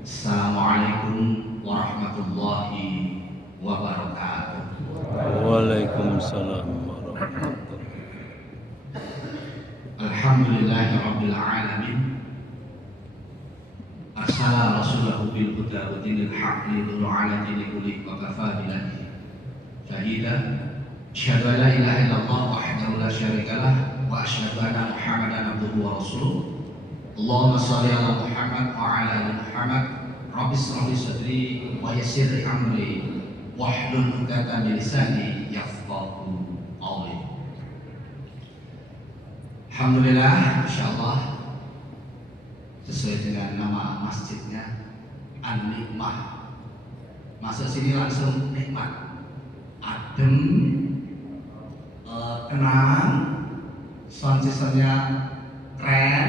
Assalamualaikum warahmatullahi wabarakatuh. Waalaikumsalam warahmatullahi. Alhamdulillahi rabbil alamin. Arsala rasulahu bil huda wa dinil haqq lidullu ala dini kulli wa kafa billahi shahida. Asyhadu an la ilaha illallah wahdahu la syarika lah wa asyhadu anna Muhammadan abduhu wa rasuluh. Allahumma shalli ala Muhammad wa ala ali Muhammad. Rabbi shrah li sadri wa yassir li amri wahlul 'uqdatam min lisani yafqahu qawli. Alhamdulillah, insyaallah sesuai dengan nama masjidnya An-Nikmah. Masuk sini langsung nikmat, adem, tenang, sound systemnya keren,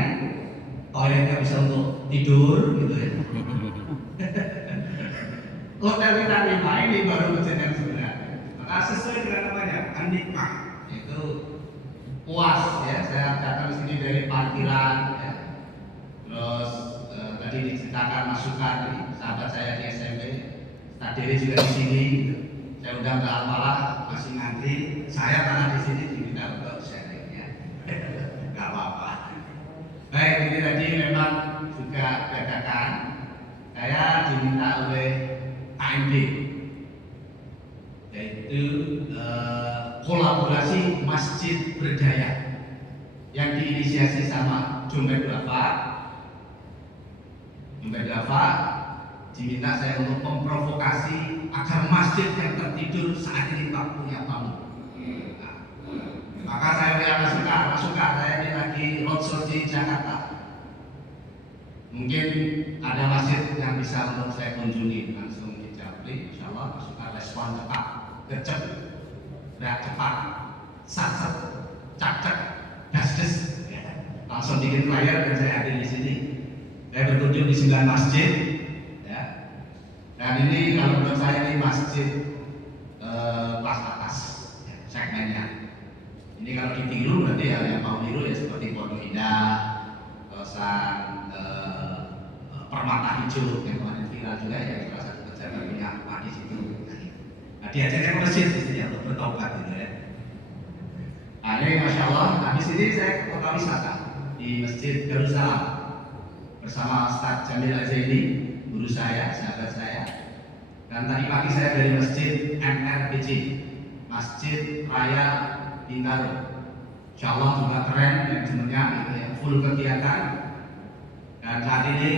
toiletnya bisa untuk tidur gitu ya. Hotel kita Nikmah ini baru masjid yang sebenarnya. Maka sesuai dengan namanya An-Nikmah, itu puas ya. Saya datang ke sini dari parkiran ya. Terus tadi diceritakan masukan nih, sahabat saya di SMP, Tadiri juga di sini gitu. Saya undang ke Al-Falah, masih ngantri. Saya karena di sini diminta untuk sharing ya. Gak apa-apa. Baik, ini tadi memang juga dadakan. Saya diminta oleh KMD, yaitu kolaborasi Masjid Berdaya yang diinisiasi sama Dompet Duafa diminta saya untuk memprovokasi agar masjid yang tertidur saat ini tak punya tamu. Nah, maka saya WA masukan saya ini lagi roadshow di Jakarta. Mungkin ada masjid yang bisa untuk saya kunjungi, langsung dijawabin, insyaallah masukan respon cepat, gercep, gerak cepat, sat, cak, das, langsung bikin flyer dan saya hadir di sini. Saya berkunjung di 9 masjid, ya. Dan ini kalau menurut saya ini masjid kelas atas, ya, segmennya. Ini kalau ditiru berarti ya yang mau niru ya seperti Pondok Indah, kawasan Permata Hijau yang kemarin viral juga ya, salah satu pejabat punya apa di situ. Nah, diajarkan masjid di sini untuk bertobat gitu ya. Nah, ini masya Allah. Nah, di sini saya ke kota wisata di Masjid Darussalam bersama Ustaz Jamil Azaili, guru saya, sahabat saya. Dan tadi pagi saya dari Masjid MRPJ, Masjid Raya Bintaro. Insya Allah juga keren dan sebenarnya gitu ya, full kegiatan. Dan saat ini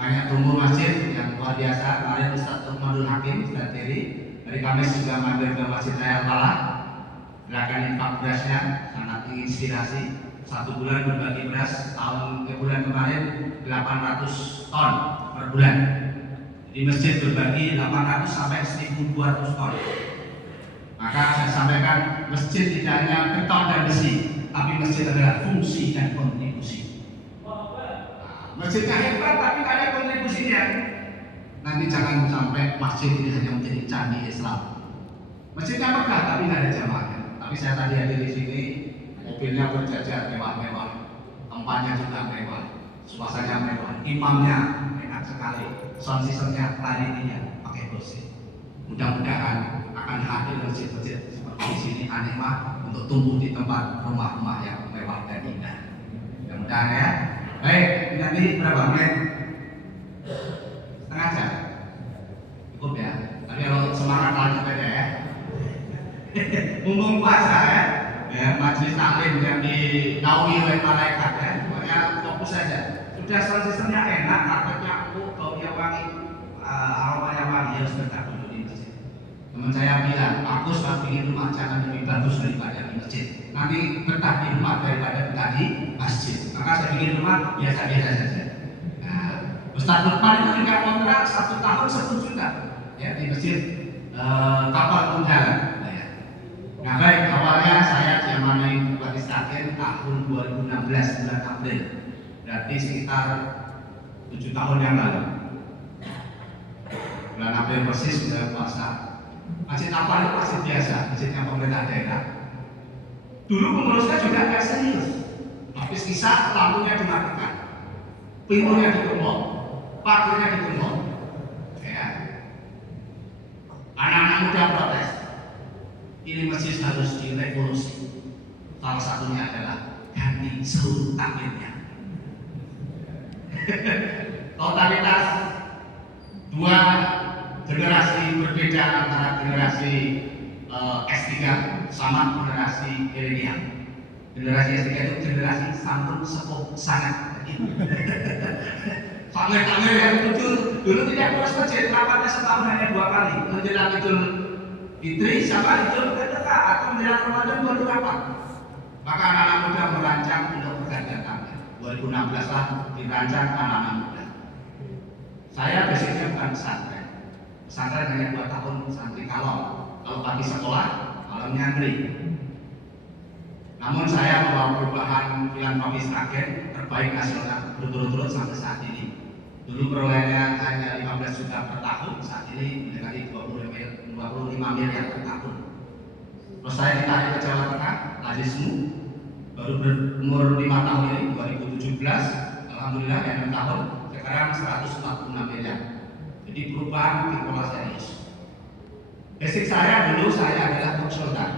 banyak tumbuh masjid yang luar biasa. Kemarin Ustaz Lukmanul Hakim, Ustaz Tiri, hari Kamis juga mampir ke Masjid Raya Al-Falah. Gerakan infak berasnya sangat menginspirasi. 1 bulan berbagi beras, tahun ke bulan kemarin 800 ton per bulan. Di masjid berbagi 800 sampai 1.200 ton. Maka saya sampaikan, masjid tidak hanya beton dan besi, tapi masjid adalah fungsi dan kontribusi. Masjidnya hebat tapi tidak ada kontribusinya. Nanti jangan sampai masjid ini hanya menjadi candi Islam. Masjidnya megah tapi tidak ada jamaahnya. Tapi saya tadi hadir di sini, mobilnya berjajar mewah-mewah, tempatnya juga mewah, suasananya mewah, imamnya enak sekali, sound systemnya, klarinernya pakai Bose. Mudah-mudahan akan hadir masjid-masjid seperti di sini An-Nikmah untuk tumbuh di tempat rumah-rumah yang mewah dan indah. Mudah-mudahan ya. Baik, nanti berapa menit? Setengah jam? Cukup ya? Tapi kalau semangat lanjut aja ya. Mumpung puasa ya, majelis taklim yang dinaungi oleh malaikat ya, pokoknya fokus saja. Sudah sound systemnya enak, karpetnya empuk, baunya wangi, aromanya wangi, harus betah dulu di masjid. Teman saya bilang, bagus kalau bikin rumah jangan lebih bagus daripada di masjid. Nanti betah di rumah daripada betah di masjid. Maka saya bikin rumah biasa-biasa saja. Nah, Ustaz Lukman itu juga kontrak 1 tahun 10 juta ya di masjid kapal Tunggal. Nah baik, awalnya saya diamanai Bupati Sragen tahun 2016 bulan April, berarti sekitar 7 tahun yang lalu. Bulan April persis sudah puasa. Masjid apa itu masjid biasa, masjidnya pemerintah daerah. Dulu pengurusnya juga nggak serius, habis kisah lampunya dimatikan, pintunya digembok, parkirnya ditutup. Ya. Anak-anak muda protes. Ini masjid harus direvolusi. Salah satunya adalah ganti seluruh takmirnya. Totalitas dua generasi berbeda antara generasi S3 sama generasi milenial. Generasi S3 itu generasi santun sepuh sangat. Takmir-takmir yang dulu tidak terus masjid, rapatnya setahun hanya 2 kali. Menjelang Idul Fitri sama Idul Adha atau menjelang Ramadan baru rapat. Maka anak-anak muda merancang untuk pergantian takmir. 2016 lah dirancang anak-anak muda. Saya basicnya bukan pesantren. Pesantren hanya 2 tahun santri kalau pagi sekolah, malam nyantri. Namun saya membawa perubahan filantropis agen terbaik nasional berturut-turut sampai saat ini. Dulu perolehannya hanya 15 juta per tahun, saat ini mendekati 25 miliar per tahun. Terus saya ditarik ke Jawa Tengah, Lazismu, baru berumur 5 tahun ini, 2017, alhamdulillah ya 6 tahun, sekarang 146 miliar. Jadi perubahan di pola serius. Basic saya dulu saya adalah konsultan.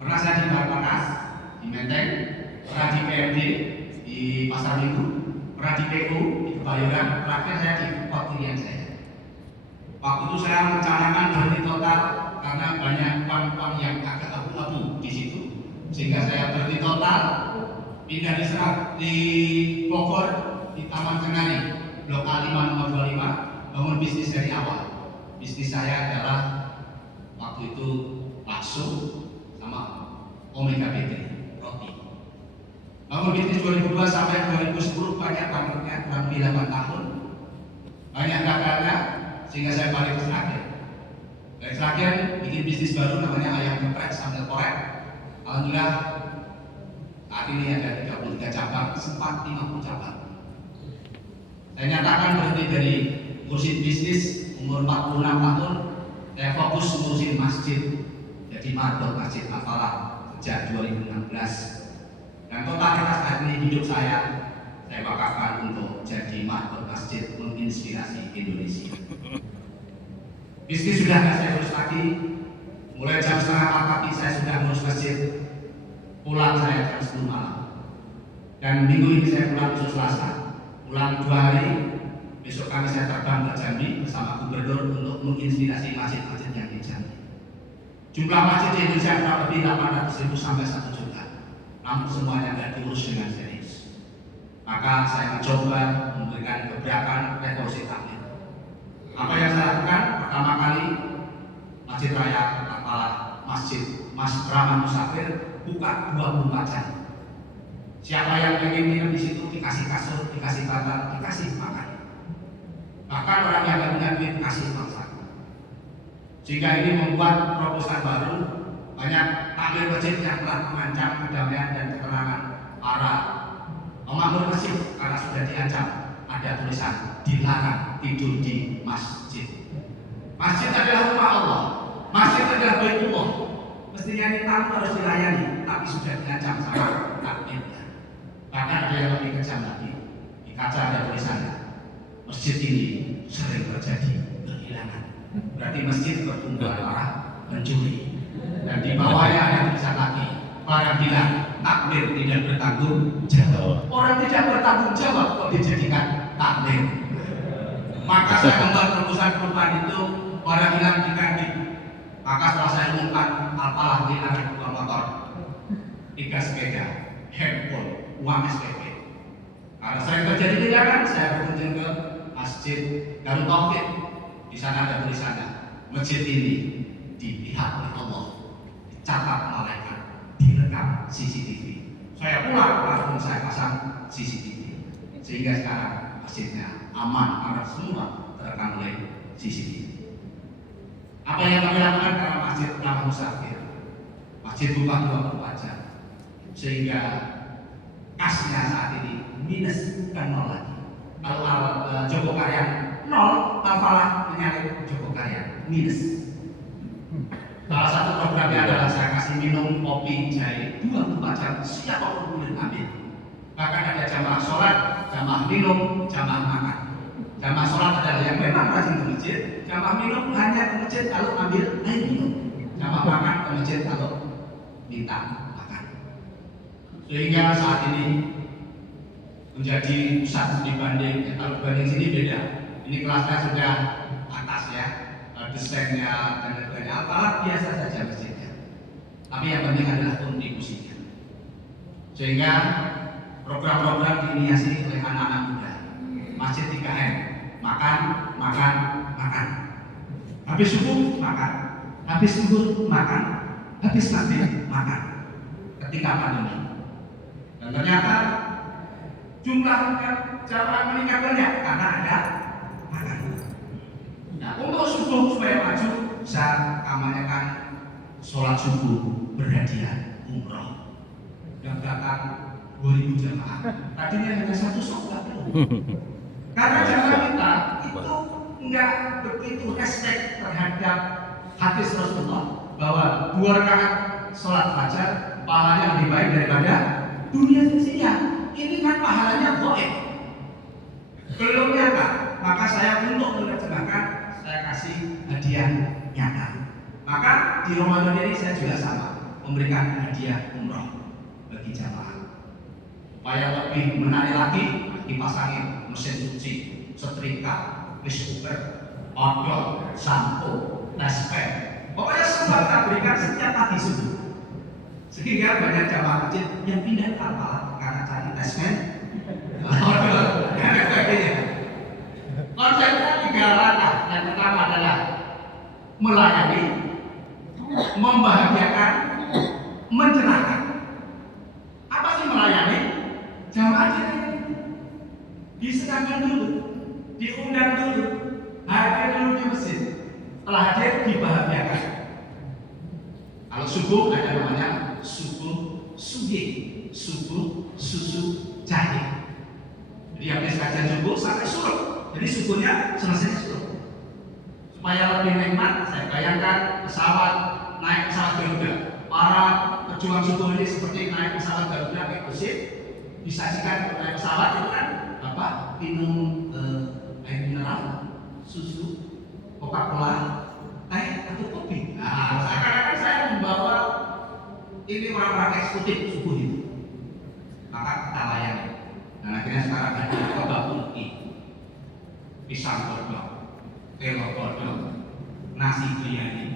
Pernah saya di Barpanas, di Menteng, pernah di PMD, di Pasar Minggu, pernah di PU, di Kebayoran, terakhir saya di Pakirian saya. Waktu itu saya merencanakan berhenti total karena banyak uang-uang yang agak abu-abu di situ, sehingga saya berhenti total, pindah di Bogor, di Taman Kenari, Blok A5 nomor 25, bangun bisnis dari awal. Bisnis saya adalah waktu itu bakso sama Omega Bakery, roti. Bangun bisnis 2002 sampai 2010 banyak bangkrutnya, kurang lebih 8 tahun. Banyak gagalnya, sehingga saya balik ke Sragen. Dari Sragen bikin bisnis baru namanya ayam geprek sambal korek. Alhamdulillah saat ini ada 33 cabang, sempat 50 cabang. Saya nyatakan berhenti dari ngurusin bisnis umur 46 tahun. Saya fokus ngurusin masjid, jadi marbot Masjid Al-Falah sejak 2016. Dan totalitas saat ini hidup saya wakafkan untuk jadi marbot masjid menginspirasi Indonesia. Bisnis sudah tidak saya urus lagi. Mulai jam 3:30 pagi saya sudah ngurus masjid. Pulang saya jam 10 malam. Dan minggu ini saya pulang besok Selasa. Pulang 2 hari. Besok kami saya terbang ke Jambi bersama gubernur untuk menginspirasi masjid-masjid yang di Jambi. Jumlah masjid di Indonesia kurang lebih 800.000 sampai 1 juta. Namun semuanya tidak diurus dengan serius. Maka saya mencoba memberikan gebrakan revolusi takmir. Apa yang saya lakukan? Pertama kali Masjid Raya Al-Falah, Masjid Mas Rahman Musafir buka 24 jam. Siapa yang ingin minum di situ dikasih kasur, dikasih bantal, dikasih makan. Bahkan orang yang tidak punya duit kasih maksa. Sehingga ini membuat proposal baru. Banyak takmir masjid yang telah mengancam kedamaian dan ketenangan para pemakmur masjid karena sudah diancam. Ada tulisan dilarang tidur di masjid. Masjid adalah rumah Allah. Masjid adalah Baitullah. Mestinya ini tamu harus dilayani, tapi sudah diancam sama takmirnya. Bahkan ada yang lebih kejam lagi. Di kaca ada tulisannya. Masjid ini sering terjadi kehilangan. Berarti masjid bertumbuhan arah mencuri. Dan di bawahnya ada tulisan lagi. Para bilang takmir tidak bertanggung jawab. Orang tidak bertanggung jawab kok dijadikan takmir. Maka saya membuat rumusan perubahan itu. Orang bilang diganti. Maka setelah saya umumkan Al-Falah dilarang 2 motor, 3 sepeda, handphone, uang SPP. Karena sering terjadi kehilangan, saya berkunjung ke Masjid Darut Tauhid. Di sana ada tulisannya, masjid ini dilihat oleh Allah, dicatat malaikat, direkam CCTV. Saya pulang, langsung saya pasang CCTV. Sehingga sekarang masjidnya aman karena semua terekam oleh CCTV. Apa yang kami lakukan karena Masjid Rahman Musafir, masjid buka 24 jam, sehingga kasnya saat ini minus bukan 0 lagi. Kalau Joko Karya 0, Al-Falah menyalip Joko Karya minus. Salah satu programnya adalah saya kasih minum kopi jahe 24 jam, siapapun boleh ambil. Bahkan ada jamaah sholat, jamaah minum, jamaah makan. Jamaah sholat adalah yang memang rajin ke masjid. Jamaah minum hanya ke masjid kalau ambil air minum. Jamaah makan ke masjid kalau minta makan. Sehingga saat ini menjadi pusat dibanding, ya, kalau dibanding sini beda. Ini kelasnya sudah atas ya, desainnya dan lain-lain. Apalah biasa saja masjidnya. Tapi yang penting adalah kontribusinya. Sehingga program-program diinisiasi oleh anak-anak muda. Masjid 3M, makan, makan, makan. Habis subuh makan, habis zuhur makan, habis maghrib makan. Ketika pandemi. Dan ternyata jumlah jamaah meningkat banyak karena ada makan. Nah, untuk subuh supaya maju, bisa kamanyakan sholat subuh berhadiah umroh. Yang datang 2000 jamaah. Tadinya hanya satu sholat. Karena jamaah kita itu enggak begitu respect terhadap hadis Rasulullah bahwa 2 rakaat sholat fajar pahalanya lebih baik daripada dunia sisinya. Ini kan pahalanya goib, belum nyata. Maka saya untuk menerjemahkan, saya kasih hadiah nyata. Maka di Ramadan ini saya juga sama, memberikan hadiah umroh bagi jamaah supaya lebih menarik lagi. Dipasangin mesin cuci, setrika, rice cooker, odol, sampo, tespen, pokoknya semua kita berikan setiap pagi subuh. Sehingga banyak jamaah masjid yang pindah kapal karena cari tespen, odol, dan sebagainya. Konsepnya 3 langkah. Yang pertama adalah melayani, membahagiakan, mencerahkan. Apa sih melayani? Jamaah kita diserahkan dulu, diundang dulu, hadir dulu di masjid. Setelah hadir dibahagiakan. Kalau subuh ada namanya subuh sugi, subuh susu jahe. Jadi habis kajian subuh sampai surut. Jadi subuhnya selesai surut. Supaya lebih nikmat, saya bayangkan pesawat naik pesawat Garuda. Para pejuang subuh ini seperti naik pesawat Garuda eksklusif, disajikan naik pesawat itu kan apa? Minum air mineral, susu, Coca-Cola, teh atau kopi. Nah, seakan-akan saya membawa ini orang-orang eksekutif subuh itu. Maka kita layani. Dan akhirnya sekarang ada kebabulki, pisang godong, telur godong, nasi biryani,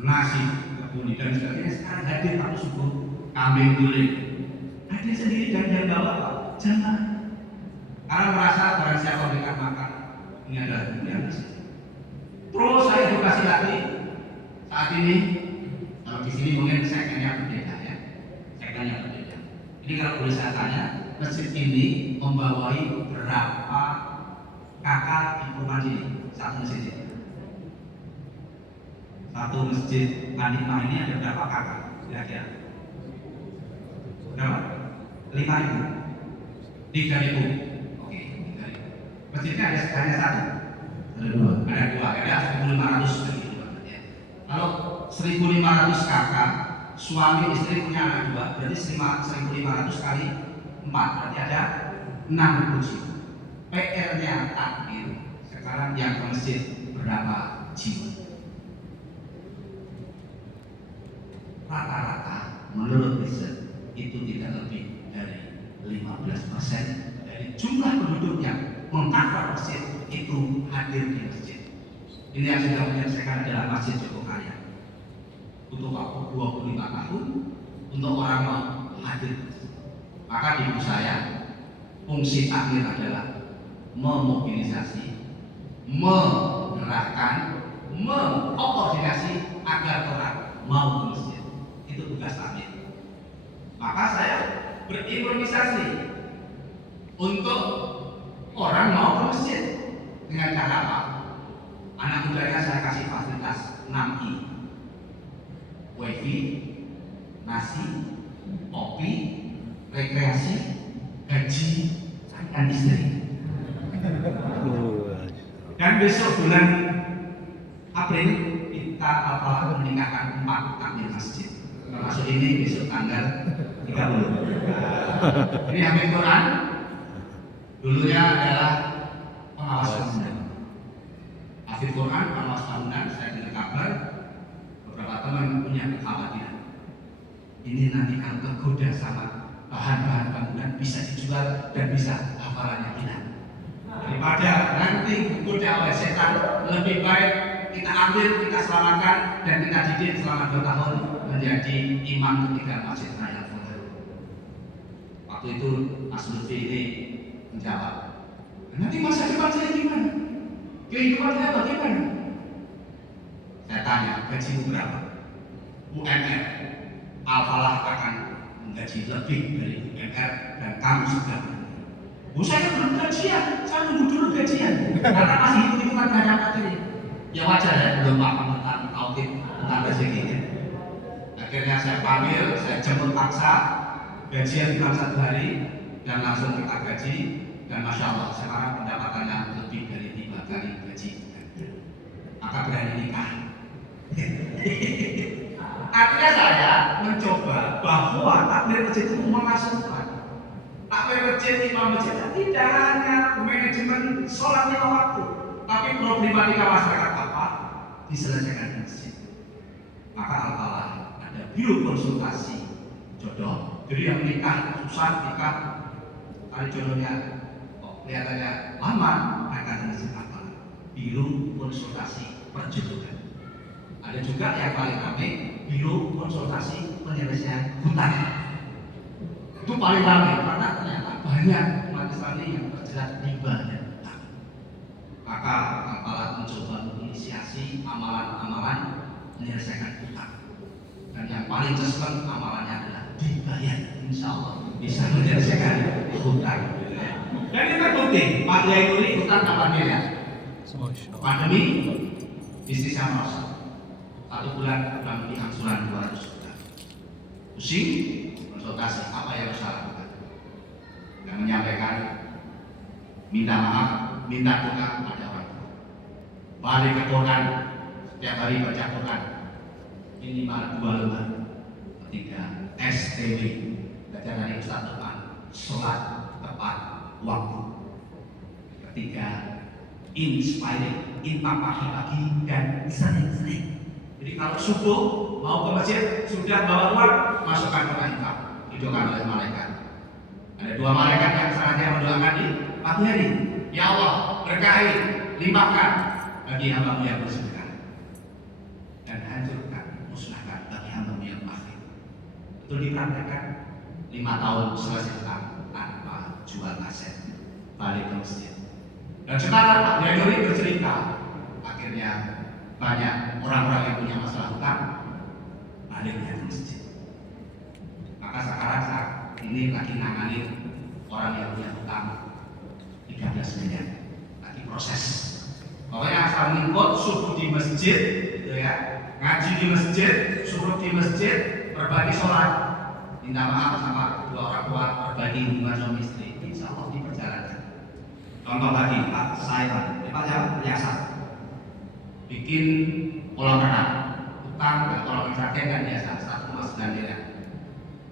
nasi kebuli dan sebagainya. Sekarang hadir waktu subuh, kambing guling. Hadir sendiri dan yang bawa jangan. Karena merasa barang siapa memberikan makan, ini adalah dunia masjid. Terus saya edukasi lagi saat ini. Kalau di sini mungkin segmennya berbeda ya, segmennya berbeda. Ini kalau boleh saya tanya, masjid ini membawai berapa kakak di perumahan ini? Satu masjid ini. Satu masjid Panimah ini ada berapa kakak? Kira-kira? Berapa? 5.000, 3.000. Masjidnya ada hanya satu, ada dua, ada 1.500 begitu. Kalau 1.500 kakak, suami istri punya anak 2, berarti 1.500 kali 4, berarti ada 60 jiwa. PR-nya takmir sekarang yang ke masjid berapa jiwa? Rata-rata menurut riset itu tidak lebih dari 15% dari jumlah penduduk yang mengcover masjid itu hadir di masjid. Ini yang sudah menyelesaikan adalah Masjid Jogokarya. Butuh waktu 25 tahun untuk orang mau hadir. Maka di ibu saya, fungsi takmir adalah memobilisasi, menggerakkan, mengkoordinasi agar orang mau ke masjid. Itu tugas takmir. Maka saya berimprovisasi untuk orang mau ke masjid dengan cara apa? Anak mudanya saya kasih fasilitas 6I, wifi, nasi, kopi, rekreasi, gaji, dan istri. Dan besok bulan April kita meningkatkan 4 takmir masjid. Termasuk ini besok tanggal 30. Ini Habib Quran. Dulunya adalah pengawas bangunan. Hafid Quran, pengawas bangunan, saya dengar kabar beberapa teman punya kekhawatiran. Ini nanti kalau tergoda sama bahan-bahan bangunan bisa dijual dan bisa hafalannya hilang. Daripada nanti tergoda oleh setan, lebih baik kita ambil, kita selamatkan dan kita didik selama 2 tahun menjadi imam ketiga Masjid Raya Al-Fatah. Waktu itu Mas Lutfi ini menjawab, nanti masa depan saya gimana? Kehidupan saya bagaimana? Saya tanya, gajimu berapa? UMR. Al-Falah akan menggaji lebih dari UMR dan kamu sudah. Saya belum gajian, saya nunggu dulu gajian karena masih hitung-hitungan gak dapat ini. Ya wajar ya, belum paham tentang audit, tentang rezekinya. Akhirnya saya panggil, saya jemput paksa, gajian dalam 1 hari dan langsung kita gaji. Dan Masya Allah sekarang pendapatannya lebih dari 3 kali gaji. Maka berani nikah. Artinya saya mencoba bahwa takmir masjid itu memasukkan. Takmir masjid, imam masjid tidak hanya manajemen sholat 5 waktu, tapi problematika masyarakat apa diselesaikan di masjid. Maka Al-Falah ada biro konsultasi jodoh. Jadi yang nikah susah nikah, tadi jodohnya kelihatannya lama, akan masjid apa? Biro konsultasi perjodohan. Ada juga yang paling ramai, biro konsultasi penyelesaian hutang. Itu paling ramai karena ternyata banyak umat Islam yang terjerat riba dan hutang. Maka Al-Falah mencoba menginisiasi amalan-amalan menyelesaikan hutang. Dan yang paling cepat amalannya adalah dibayar. Insya Allah bisa menyelesaikan hutang. Dan ini terbukti, Pak Kiai Nuri hutang kapan ya? Pandemi, bisnisnya merosot. 1 bulan bagi angsuran 200 juta. Pusing, konsultasi apa yang harus lakukan. Dan menyampaikan, minta maaf, minta doa kepada orang tua. Balik ke Quran, setiap hari baca Quran minimal 2 lembar. Ketiga, STW, baca dari Ustaz Tuhan, sholat tepat waktu. Ketiga, inspiring, infak pagi-pagi dan sering-sering. Jadi kalau subuh mau ke masjid sudah bawa uang, masukkan ke infak, didoakan oleh malaikat. Ada 2 malaikat yang sengaja mendoakan di pagi hari. Ya Allah, berkahi, limpahkan bagi hamba-Mu yang bersedekah dan hancurkan, musnahkan bagi hamba-Mu yang bakhil. Itu dipraktekkan 5 tahun selesai hutang tanpa jual aset, balik ke masjid. Dan sekarang Pak Kiai Nuri bercerita, akhirnya banyak orang-orang yang punya masalah hutang baliknya ke masjid. Maka sekarang saat ini lagi nanganin orang yang punya hutang 13 miliar, lagi proses. Pokoknya asal ngikut subuh di masjid, gitu ya, ngaji di masjid, subuh di masjid, berbagi sholat, minta maaf sama 2 orang tua, berbagi hubungan suami istri, insya Allah diperjalankan. Contoh lagi Pak Saiman, Pak Yasa bikin kolam renang, utang dan kolam renang kan biasa 1,9 miliar.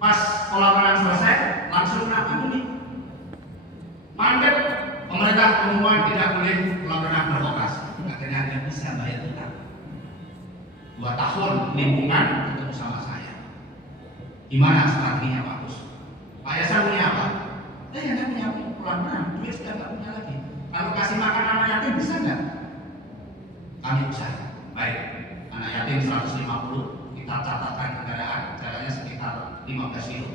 Pas kolam renang selesai, langsung kena pandemi. Mandek, pemerintah pengumuman tidak boleh kolam renang beroperasi. Akhirnya dia bisa bayar utang. 2 tahun lingkungan ketemu sama saya. Gimana strateginya Pak Gus? Pak Yasa punya apa? Saya nggak punya kolam renang, duit sudah nggak punya lagi. Kalau kasih makan anak yatim bisa nggak? Kami usaha. Baik, anak yatim 150, kita catatkan kendaraan, jaraknya sekitar 15 kilo.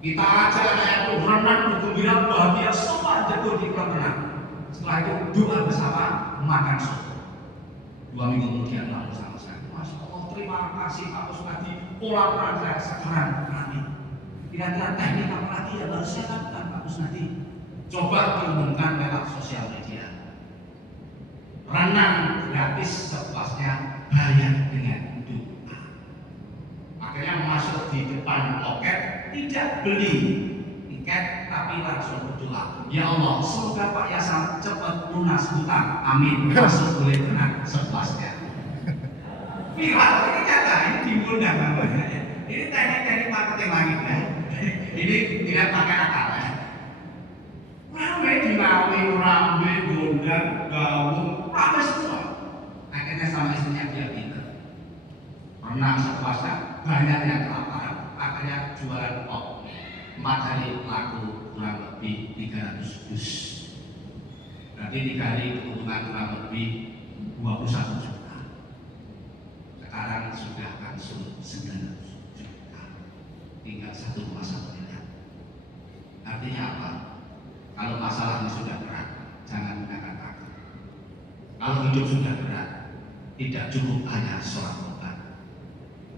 Kita ajak anak yatim berenang, bergembira, bahagia, semua jatuh di kolam renang. Setelah itu doa bersama, makan sup. 2 minggu kemudian lalu sama saya, Masya Allah, terima kasih Pak Kusnadi, kolam renang saya sekarang kami. Kira-kira teknik apa lagi yang harus saya lakukan Pak Kusnadi? Coba diumumkan lewat sosial media. Renang gratis sepuasnya, bayar dengan doa. Akhirnya masuk di depan loket, tidak beli tiket tapi langsung berdoa. Ya Allah, semoga Pak Yasa cepat lunas hutang. Amin. Masuk boleh renang sepuasnya. Viral, ini nyata, ini diundang namanya. Ini teknik-teknik marketing lagi ya. Ini tidak pakai akal ya. Ramai dinawi, ramai gondang, gaung, ramai semua. Akhirnya sama istrinya dia pintar. Pernah sepuasnya banyak yang kelaparan, akhirnya jualan kok. 4 hari laku kurang lebih 300 dus. Berarti 3 hari keuntungan kurang lebih 21 juta. Sekarang sudah langsung 900 juta. Tinggal 1,1 miliar. Artinya apa? Kalau masalahnya sudah berat, jangan gunakan akal. Kalau hidup sudah berat, tidak cukup hanya sholat obat.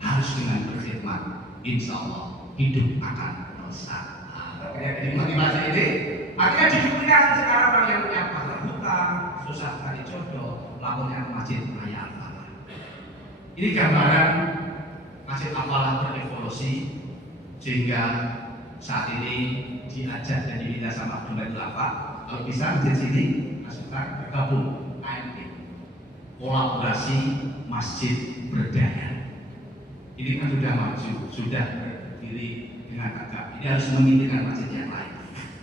Harus dengan berkhidmat, insya Allah hidup akan melesat. Jadi motivasi ini, akhirnya didunia sekarang orang yang punya pasar hutang, susah cari jodoh, lapornya ke masjid Raya Al-Falah. Ini gambaran masjid Al-Falah berevolusi sehingga saat ini diajak dan diminta sama Abdul Lafa, kalau bisa di sini masukkan bergabung AMP, kolaborasi masjid berdaya. Ini kan sudah maju, sudah berdiri dengan tegak. Ini harus memikirkan masjid yang lain.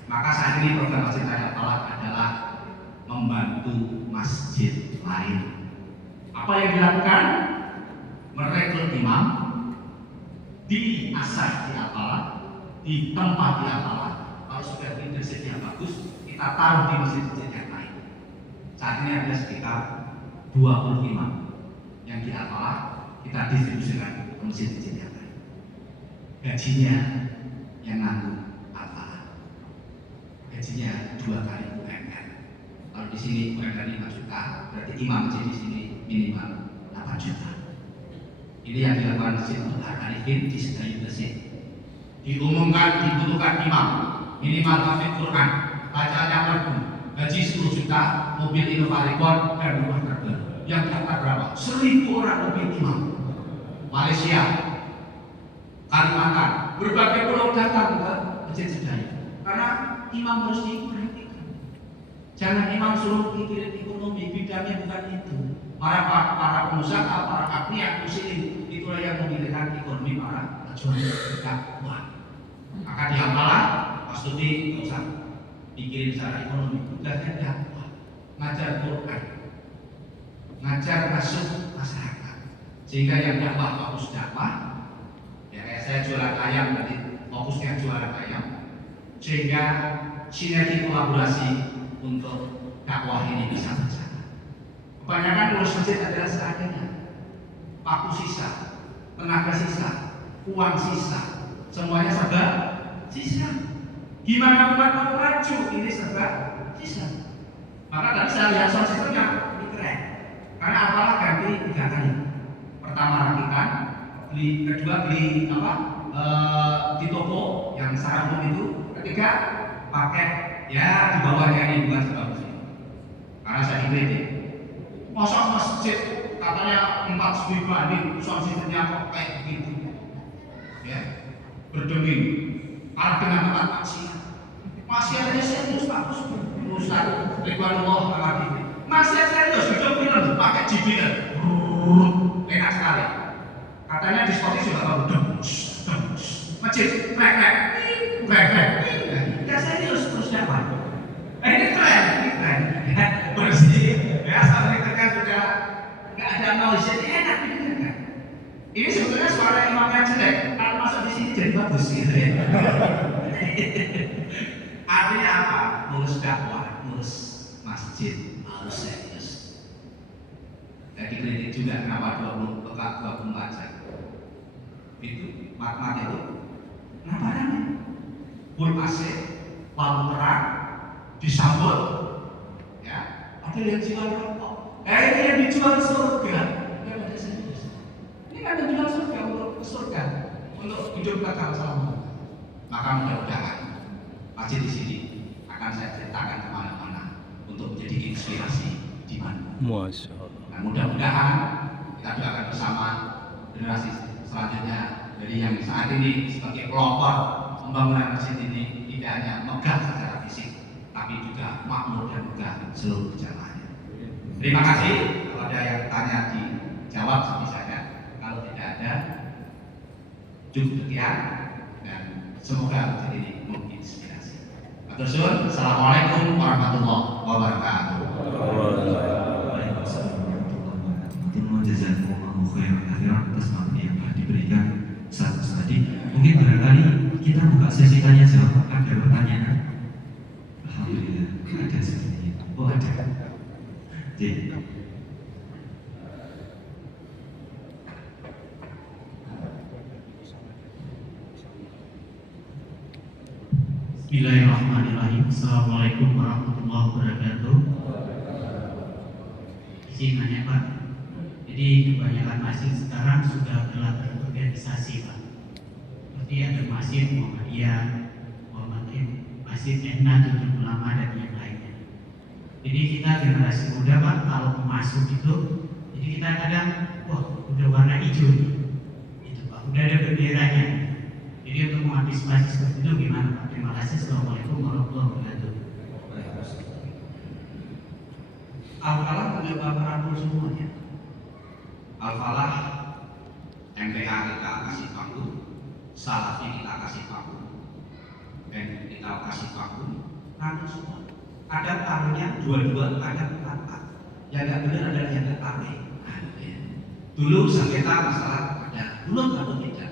Maka saat ini program Masjid Raya Al-Falah adalah membantu masjid lain. Apa yang dilakukan? Merekrut imam, diasah di Al-Falah, di tempat di Al-Falah. Kalau sudah leadershipnya bagus, kita taruh di masjid-masjid yang lain. Saat ini ada sekitar 20 imam yang di Al-Falah kita distribusikan ke masjid-masjid yang lain. Gajinya yang nanggung Al-Falah. Gajinya 2 kali UMR. Kalau di sini UMR 5 juta, berarti imam masjid di sini minimal 8 juta. Ini yang dilakukan Masjid Al Arifin di Sedayu Gresik. Diumumkan dibutuhkan imam minimal hafid Quran, bacaannya merdu, gaji 10 juta, mobil Innova Record dan rumah terbaru. Yang daftar berapa? 1000 orang lebih imam. Malaysia, Kalimantan, berbagai pulau datang ke Masjid Sedayu. Karena imam harus diperhatikan. Jangan imam suruh pikirin ekonomi, bidangnya bukan itu. Para pengusaha, para agniya, muslimin, itulah yang memilihkan ekonomi para pejuang dakwah. Maka di Al-Falah, Pak Studi nggak usah pikirin secara ekonomi, tugasnya dakwah, ngajar Quran, ngajar masuk masyarakat, sehingga yang dakwah fokus dakwah. Ya kayak saya jualan ayam tadi, fokusnya jualan ayam, sehingga sinergi kolaborasi untuk dakwah ini bisa bersama. Kebanyakan ngurus masjid adalah seadanya, paku sisa, tenaga sisa, uang sisa, semuanya serba sisa. Gimana umat mau maju? Ini serba sisa. Maka tadi saya lihat soal sistemnya ini keren. Karena apalah ganti 3 kali. Pertama rakitan, kedua beli di toko yang secara umum itu, ketiga pakai ya di bawahnya ini bukan sebagus ini. Karena saya kritik. Masa masjid katanya 4 banding, soal sistemnya kok kayak begitu, ya berdenging, kalah dengan tempat maksiat. Maksiat aja serius bagus, Ustaz Ridwanullah Al-Hadi. Maksiat serius, hidup film, pakai jibinan, enak sekali. Katanya diskotik juga baru demus, masjid, krek, ya serius terus siapa? Ini keren, bersih. Ya sampai tekan sudah nggak ada noise, jadi enak didengarkan. Ini sebetulnya suara imamnya jelek, kalau masuk di sini jadi bagus gitu ya. Artinya apa? Ngurus dakwah, ngurus masjid harus serius. Jadi kritik juga kenapa 24 jam. Itu makna itu kenapa ramai? Full AC, lampu terang, disambut, ya. Ada yang jual rokok, ini yang dijual surga. Ini kan yang dijual surga untuk surga, untuk hidup kekal selama. Maka mudah-mudahan masjid di sini akan saya ceritakan kemana-mana untuk menjadi inspirasi di mana. Masya Allah. Nah, mudah-mudahan kita juga akan bersama generasi selanjutnya dari yang saat ini sebagai pelopor pembangunan masjid ini tidak hanya megah secara fisik, tapi juga makmur dan megah seluruh jamaahnya. Terima kasih. Kalau ada yang tanya dijawab sebisanya. Kalau tidak ada, cukup sekian dan semoga menjadi menginspirasi. Terus, Assalamualaikum warahmatullahi wabarakatuh. Waalaikumsalam warahmatullahi wabarakatuh. Jazakumullahu khairan atas waktu yang telah diberikan Ustaz tadi. Mungkin barangkali kita buka sesi tanya jawab. Ada pertanyaan? Alhamdulillah ada seperti itu. Oh ada. Jadi, Bismillahirrahmanirrahim. Assalamualaikum warahmatullahi wabarakatuh. Izin nanya Pak. Jadi kebanyakan masjid sekarang sudah telah terorganisasi Pak. Seperti ada masjid Muhammadiyah, masjid Nahdlatul Ulama dan yang lainnya. Jadi kita generasi muda Pak, kalau masuk itu, jadi kita kadang, wah udah warna hijau nih. Itu Pak, udah ada benderanya. Jadi untuk mengantisipasi seperti itu gimana Pak? Terima kasih. Assalamualaikum warahmatullahi wabarakatuh. Al-Falah punya Bapak Rangkul semuanya. Al-Falah MPA kita kasih paku, Salafi kita kasih paku, dan kita kasih paku, rangkul semua. Kadang taruhnya dua-dua, kadang empat. Yang nggak benar adalah yang nggak tarik. Dulu sengketa masalah ada, belum atau tidak.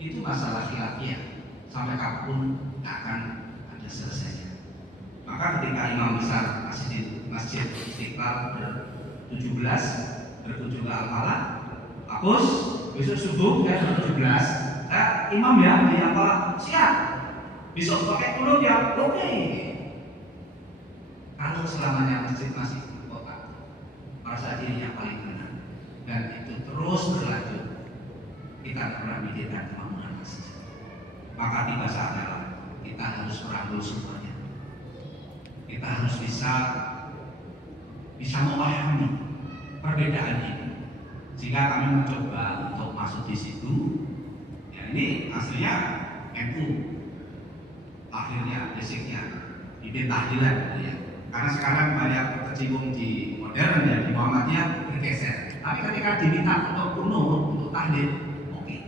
Itu masalah khilafiyah sampai kapanpun nggak akan ada selesainya. Maka ketika imam besar Masjid Istiqlal ber-17 berkunjung ke Al-Falah, hapus besok subuh ya 17, imam ya di Al-Falah siap. Besok pakai kulun ya oke. Kalau selamanya masjid masih kota, merasa dirinya paling benar dan itu terus berlanjut, kita pernah mikirkan kemampuan masjid. Maka tiba saatnya kita harus merangkul semuanya. Kita harus bisa memahami perbedaan ini. Sehingga kami mencoba untuk masuk di situ. Ya ini aslinya NU, akhirnya basicnya di tahdilan gitu ya. Karena sekarang banyak tercibung di modern ya, di Muhammadiyah bergeser. Tapi ketika diminta untuk kunut, untuk tahlil, oke.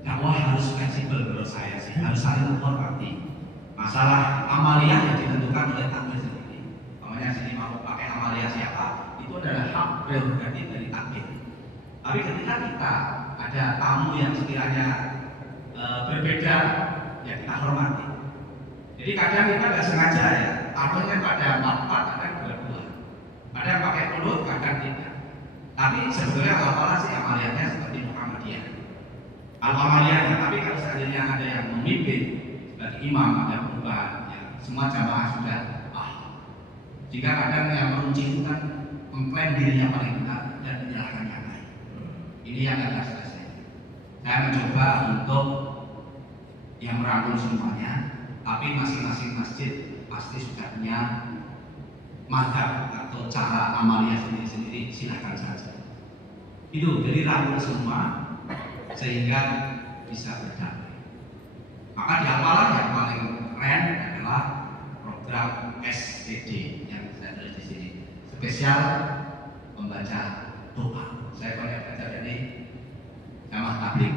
Dakwah harus fleksibel menurut saya sih, harus saling menghormati. Masalah amaliyah yang ditentukan oleh takmir sendiri. Makanya sini mau pakai amaliyah siapa, itu adalah hak prerogatif dari takmir. Tapi ketika kita ada tamu yang sekiranya berbeda, ya kita hormati. Jadi kadang kita nggak sengaja ya, tamunya pada empat, kadang dua. Ada yang pakai mulut, kadang tidak. Tapi sebetulnya al-falah sih amaliyahnya seperti Muhammadiyah. Al-amaliyahnya, tapi kalau seandainya ada yang memimpin sebagai imam, ada perubahan, ya, semua jamaah sudah jika kadang yang meruncing itu kan mengklaim dirinya paling benar dan menyalahkan yang lain. Ini yang agak selesai. Saya mencoba untuk yang merangkul semuanya, tapi masing-masing masjid pasti sudah punya mazhab atau cara amaliyah sendiri-sendiri, silakan saja. Itu jadi rangkul semua sehingga bisa berdamai. Maka di Al-Falah yang paling keren adalah program SPD yang saya tulis di sini, spesial membaca doa. Saya banyak baca ini jamaah tabligh,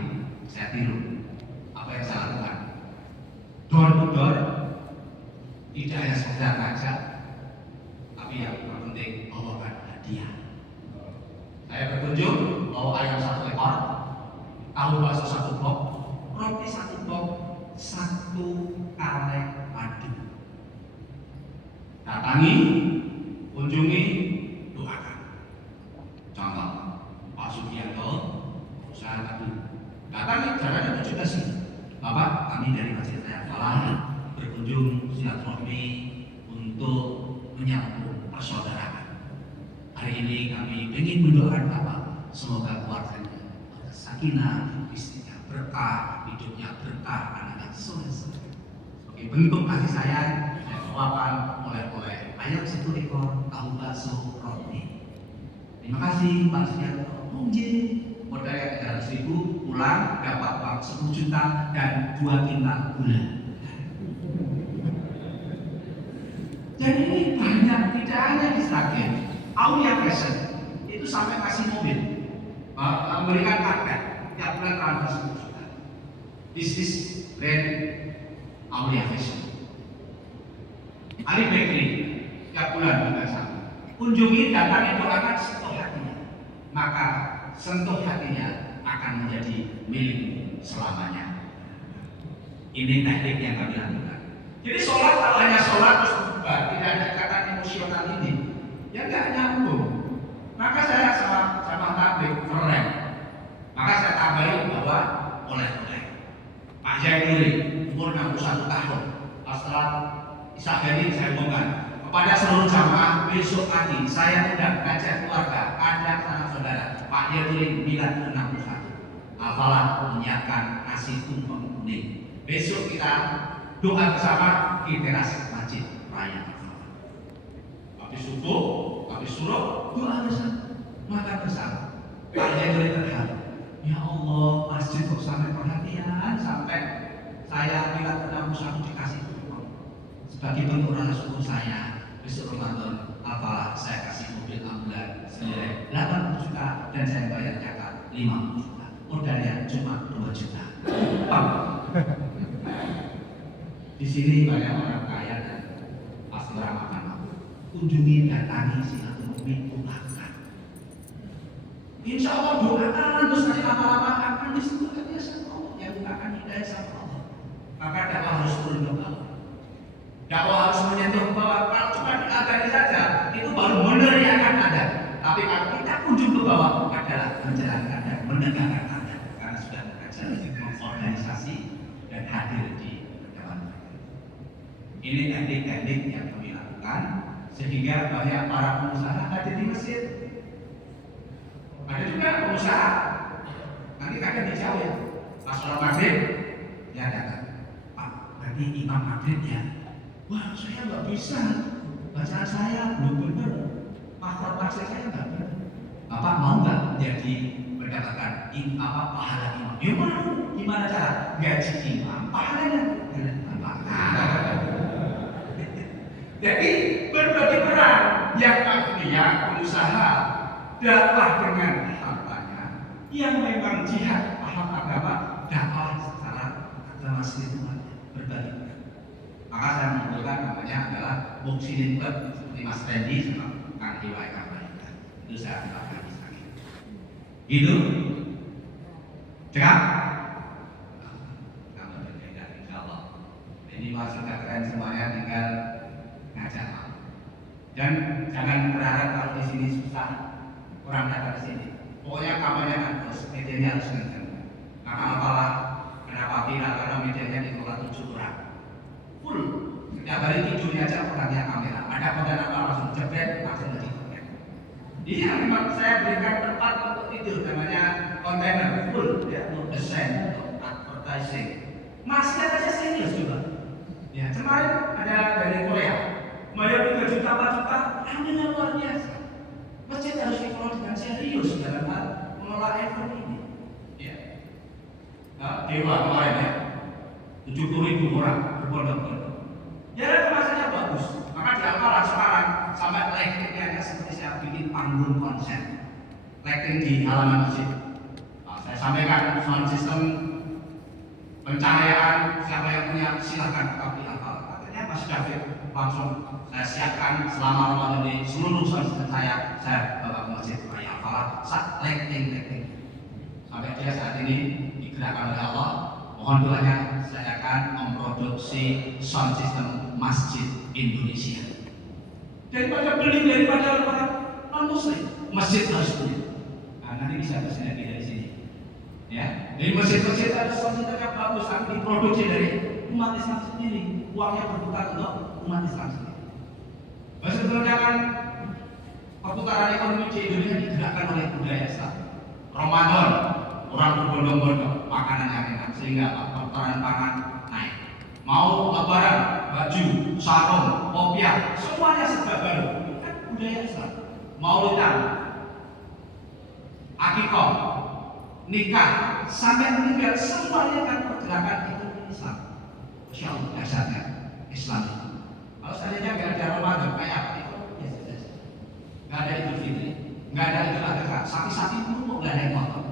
saya tiru apa yang saya lakukan. Door to door, tidak hanya sekedar ngajak, tapi yang terpenting bawakan hadiah. Saya berkunjung bawa ayam 1 ekor, tahu bakso 1 blok, roti 1 blok, 1 kaleng madu. Datangi, kunjungi, doakan. Contoh, Pak Sugianto, usaha tadi. Datangi, jalannya juga sih. Bapak, kami dari Masjid Al-Falah berkunjung silaturahmi untuk menyambung persaudaraan. Hari ini kami ingin mendoakan Bapak, semoga keluarganya sakinah, istrinya berkah, hidupnya berkah, anaknya soleh. Sebagai bentuk kasih sayang, saya bawakan oleh-oleh ayam 1 ekor, tahu bakso, roti. Terima kasih Pak Sugianto. Modal yang 300.000, pulang dapat uang 10 juta dan 2 kintal gula. Dan ini banyak, tidak hanya di Sragen, Aulia Fashion itu sampai kasih mobil, memberikan karpet tiap bulan transfer 10 juta. Bisnis brand Aulia Fashion. Ali Bakery tiap bulan juga sama. Kunjungi, datangi, doakan, sentuh hatinya. Maka sentuh hatinya akan menjadi milikmu selamanya. Ini teknik yang kami lakukan. Jadi sholat kalau hanya sholat terus berubah, tidak ada ikatan emosional ini, ya nggak nyambung. Maka saya sama tablik merem. Maka saya tambahin bahwa oleh-oleh. Pak Jainuri umur 61 tahun. Setelah Isya hari saya umumkan kepada seluruh jamaah besok pagi saya undang ngajak keluarga, anak sanak saudara. Pak Jainuri milad 61. Apalah menyiapkan nasi tumpeng kuning. Besok kita doa bersama di teras masjid raya. Habis subuh, habis suruh, doa bersama, makan bersama. Pak Jainuri terharu. Ya Allah, masjid kok sampai perhatian sampai saya milad 61 dikasih tumpeng. Sebagai bentuk rasa syukur saya, besok Ramadan apalah saya kasih mobil ambulan senilai 80 juta dan saya bayar zakat 50 juta. Modalnya cuma 2 juta. Di sini banyak orang kaya dan pasti ramahkan. Kunjungi, datangi, silaturahmi, doakan. Insya Allah doakan terus nanti lama-lama akan disebutkan ya sama Allah yang bukakan hidayah sama Allah. Maka dakwah harus turun ke bawah. Dakwah harus menyentuh ke bawah. Kalau cuma diagari saja itu baru meneriakan Anda. Tapi kalau kita kunjung ke bawah adalah menjalankan dan menegakkan Anda karena sudah mengajar, mengorganisasi dan hadir di depan. Ini teknik-teknik yang kami lakukan sehingga banyak para pengusaha hadir di masjid. Ada juga pengusaha nanti kadang dijauh ya pas sholat maghrib ya datang, Pak berarti imam maghrib ya. Wah saya nggak bisa, bacaan saya belum benar, makhluk tafsir saya nggak benar. Bapak mau nggak jadi mendapatkan pahala imam? Ya mau. Gimana cara? Gaji imam, pahalanya jadi berbagi peran yang akhirnya pengusaha dakwah dengan hartanya yang memang jihad paham agama, dakwah secara agama sendiri berbagi peran. Maka saya mengumpulkan namanya adalah Muksinin Club seperti Mas Randy sama Kang Iwai Kamarita. Itu saya akan di sana. Itu cekap. Kalau berbeda insya Allah. Ini masih keren semuanya tinggal ngajak. Dan jangan berharap kalau di sini susah orang datang ke sini. Pokoknya kamarnya harus, medianya harus kencang. Karena apalah, kenapa tidak? Karena medianya dikelola 7 orang. Full. Setiap hari tidurnya aja orangnya kamera. Ada konten apa langsung jebret, langsung jadi konten. Ini yang memang saya berikan tempat untuk tidur, namanya kontainer full, ya, untuk desain, untuk advertising. Masih aja serius juga. Ya, kemarin ada dari Korea. Bayar 3 juta, 4 juta, harganya luar biasa. Masjid harus dikelola dengan serius dalam hal mengelola event ini. Ya. Nah, Dewa kemarin ya, 70.000 orang berbondong-bondong. Ya, kemasannya bagus. Maka di Ampara sekarang sampai lightingnya seperti saya bikin panggung konser, lighting di halaman masjid. Nah, saya sampaikan sound system pencahayaan siapa yang punya silahkan tetap di Ampara. Katanya Mas David langsung saya siapkan selama Ramadan ini seluruh sound saya bawa ke masjid raya Ampara saat lighting sampai dia saat ini digerakkan oleh Allah. Mohon doanya saya akan memproduksi sound system masjid Indonesia. Daripada non muslim, masjid harus beli. Nah, nanti bisa bersinergi dari sini. Ya, dari masjid-masjid ada sound system yang bagus tapi diproduksi dari umat Islam sendiri. Uangnya berputar untuk umat Islam sendiri. Sebenarnya perputaran ekonomi di Indonesia digerakkan oleh budaya Islam. Ramadan, orang berbondong-bondong, makanan yang enak sehingga perputaran pangan naik. Mau lebaran, baju, sarung, kopiah, semuanya serba baru. Kan budaya Islam. Maulidan, akikah, nikah, sampai meninggal semuanya kan pergerakan ekonomi Islam. Masya Allah, dasarnya Islam itu. Kalau seandainya nggak ada Ramadan kayak apa itu? Nggak ada Idul Fitri, nggak ada Idul Adha, sapi-sapi pun kok nggak ada yang potong.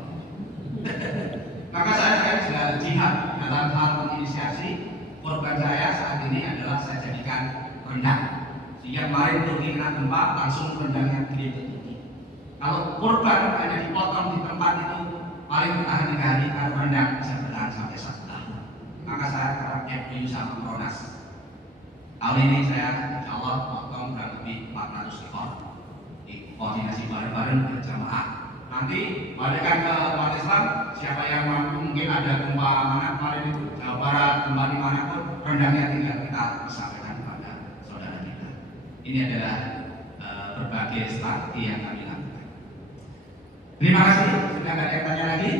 Maka saya juga jihad dalam hal menginisiasi korban saya saat ini adalah saya jadikan rendang. Sehingga kemarin Turki kena gempa langsung rendangnya gede tinggi. Kalau kurban hanya dipotong di tempat itu paling bertahan 3 hari, kalau rendang bisa bertahan sampai 1 tahun. Maka saya harap FPU sama Pronas. Tahun ini saya insya Allah potong kurang lebih 400 ekor. Koordinasi bareng-bareng berjamaah. Nanti balikkan ke umat Islam, siapa yang mampu, mungkin ada gempa mana kemarin itu Jawa Barat, gempa di mana pun, rendangnya tinggal kita sampaikan kepada saudara kita. Ini adalah berbagai strategi yang kami lakukan. Terima kasih. Sudah ada yang tanya lagi?